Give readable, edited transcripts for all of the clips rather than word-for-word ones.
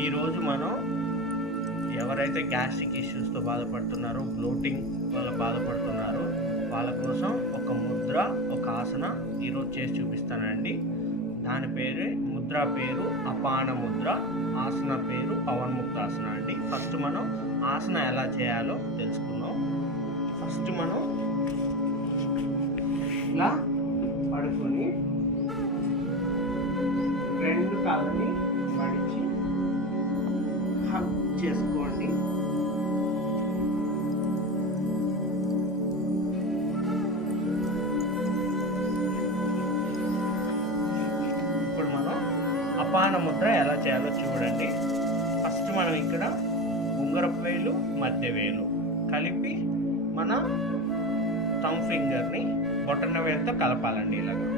ఈరోజు మనం ఎవరైతే గ్యాస్ట్రిక్ ఇష్యూస్తో బాధపడుతున్నారో, బ్లోటింగ్ వల్ల బాధపడుతున్నారో వాళ్ళ కోసం ఒక ముద్ర, ఒక ఆసన ఈరోజు చేసి చూపిస్తానండి. దాని ముద్ర పేరు అపాన ముద్ర, ఆసన పేరు పవన్ముక్తాసన అండి. ఫస్ట్ మనం ఆసన ఎలా చేయాలో తెలుసుకుందాం. ఫస్ట్ మనం ఇలా పడుకొని రెండు కాళ్ళని మడిచి హగ్ చేసుకోండి. ఇప్పుడు మనం అపాన ముద్ర ఎలా చేయాలో చూడండి. ఫస్ట్ మనం ఇక్కడ ఉంగరపు వేలు, మధ్య వేలు కలిపి మన థంబ్ ఫింగర్ని బొటన వేలుతో కలపాలండి. ఇలాగా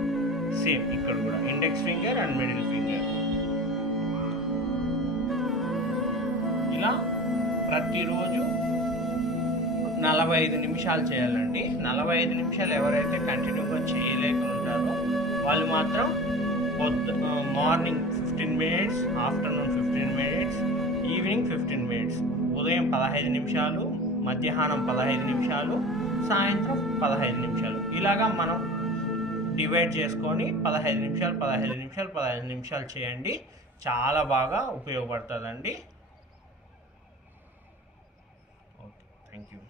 సేమ్ ఇక్కడ కూడా index finger and middle finger. ఇలా ప్రతిరోజు 45 నిమిషాలు చేయాలండి. 45 నిమిషాలు ఎవరైతే కంటిన్యూగా చేయలేక ఉంటారో వాళ్ళు మాత్రం morning 15 minutes, afternoon 15 minutes, evening 15 minutes, ఉదయం 15 నిమిషాలు, మధ్యాహ్నం 15 నిమిషాలు, సాయంత్రం 15 నిమిషాలు, ఇలాగా మనం డివైడ్ చేసుకొని 15 నిమిషాలు 15 నిమిషాలు 15 నిమిషాలు చేయండి. చాలా బాగా ఉపయోగపడుతుందండి. Okay, thank you.